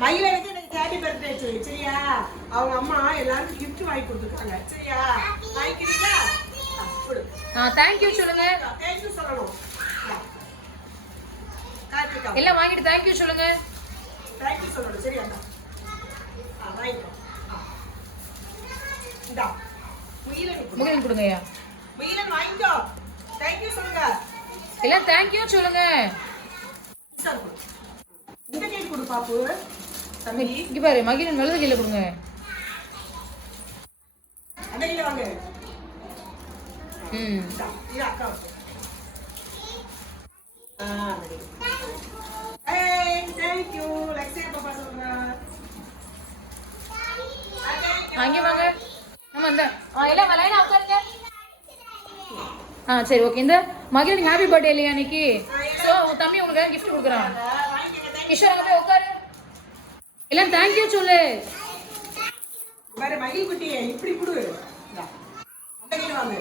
மயிலுக்கு எனக்கு happy birthday சொல்லி சரியா? அவங்க அம்மா எல்லாருக்கும் gift வாங்கி கொடுத்துருக்காங்க சரியா? வாங்கிக்கிறீங்களா? கொடு. தேங்க் யூ சொல்லுங்க. தேங்க் யூ சொல்லணும். கார்த்திகா எல்லாம் வாங்கிட்டு தேங்க் யூ சொல்லுங்க. தேங்க் யூ சொல்லணும் சரியா? வாங்கிக்கோ. இந்தா முகிலன் கொடுங்கய்யா. முகிலன் வாங்கிக்கோ. தேங்க் யூ சொல்லுங்க. எல்லாம் தேங்க் யூ சொல்லுங்க. சார் இந்த கேக் கொடு பாப்பு. தம்பி இங்க பாரு மகிழன் வலது கையில கொடுங்க. அந்த கையில வாங்க. இது அக்கா. Thank you. Lexi பாப்பா சொல்லுங்க. அங்க வாங்க. ஆமா இந்த எல்லாம் லைனா உட்காருங்க. சரி ஓகே. இந்த மகிழன் ஹாப்பி பர்த்டே இல்லையா இன்னைக்கு? சோ உங்க தம்பி உங்களுக்கு gift கொடுக்குறான். கிஷோர் அங்க போய் உட்காரு. எல்லாம் தேங்க் யூ சொல்லு. வேற மகிழ் குட்டி இப்படி குடு. அந்த கையில வாங்க.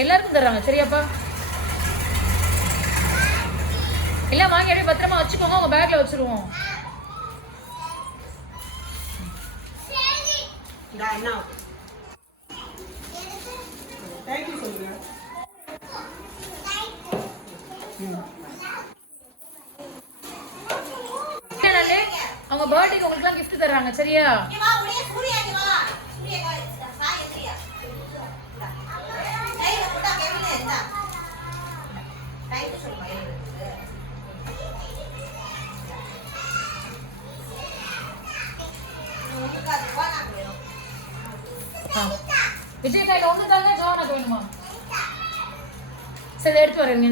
எல்லாருக்கும் தர்றாங்க சரியாப்பா? எல்லாம் வாங்கி அப்படியே பத்திரமா வச்சுக்கோங்க. உங்க பேக்ல வச்சிருவோம். தேங்க் யூ சொல்லுங்க. அவங்க பர்த்டேக்கு உங்களுக்கு எல்லாம் gift தர்றாங்க சரியா? விஜய் கையில ஒண்ணு தாங்க ஜோனுக்கு வேணுமா? சரி எடுத்து வரேன்.